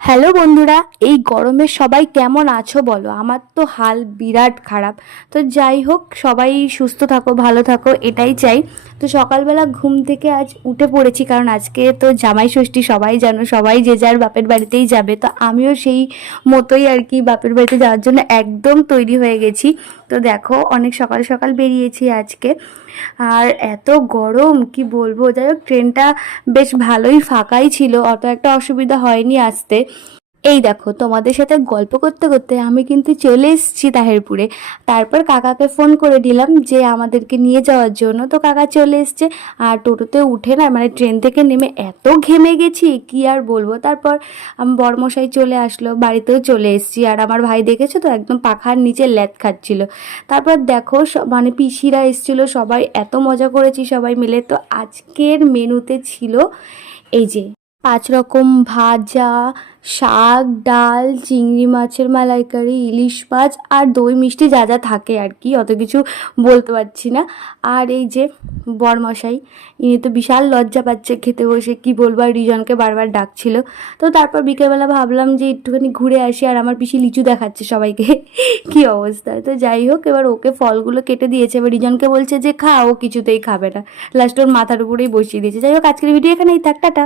Hello বন্ধুরা, এই গরমে সবাই কেমন আছো বলো? আমার তো হাল বিরাট খারাপ। তো যাই হোক, সবাই সুস্থ থাকো, ভালো থাকো, এটাই চাই। তো সকালবেলা ঘুম থেকে আজ উঠে পড়েছি, কারণ আজকে তো জামাই ষষ্ঠী, সবাই জানো, সবাই যে যার বাপের বাড়িতেই যাবে। তো আমিও সেই মতোই আর কি বাপের বাড়িতে যাওয়ার জন্য একদম তৈরি হয়ে গেছি। তো দেখো, অনেক সকাল সকাল বেরিয়েছি আজকে। আর এত গরম, কি বলব? যাই হোক, ট্রেনটা বেশ ভালোই ফাঁকাই ছিল, অত একটা অসুবিধা হয়নি আসতে। এই দেখো, তোমাদের সাথে গল্প করতে করতে আমি কিন্তু চলে এসেছি তাহেরপুরে। তারপর কাকাকে ফোন করে দিলাম যে আমাদেরকে নিয়ে যাওয়ার জন্য। তো কাকা চলে এসছে আর টোটোতে উঠে না মানে ট্রেন থেকে নেমে এত ঘেমে গেছি, কি আর বলব? তারপর আমি, বরমশাই চলে আসলো, বাড়িতেও চলে এসেছি। আর আমার ভাই দেখেছ তো, একদম পাখার নিচে ল্যাদ খাচ্ছিল। তারপর দেখো মানে পিসিরা এসেছিল, সবাই এত মজা করেছি সবাই মিলে। তো আজকের মেনুতে ছিল এই যে পাঁচ রকম ভাজা, শাক, ডাল, চিংড়ি মাছের মালাইকারি, ইলিশ মাছ আর দই মিষ্টি যা যা থাকে আর কি, অত কিছু বলতে পারছি না। আর এই যে বরমশাই, ইনি তো বিশাল লজ্জা পাচ্ছে খেতে বসে, কি বলব? আর রিজনকে বারবার ডাকছিল। তো তারপর বিকেলবেলা ভাবলাম যে একটুখানি ঘুরে আসি আর আমার পিসি লিচু দেখাচ্ছে সবাইকে। কি অবস্থা? তো যাই হোক, এবার ওকে ফলগুলো কেটে দিয়েছে। এবার রিজনকে বলছে যে খা, ও কিছুতেই খাবে না। লাস্ট ওর মাথার উপরেই বসিয়ে দিয়েছে। যাই হোক, আজকের ভিডিও এখানেই থাক, টাটা।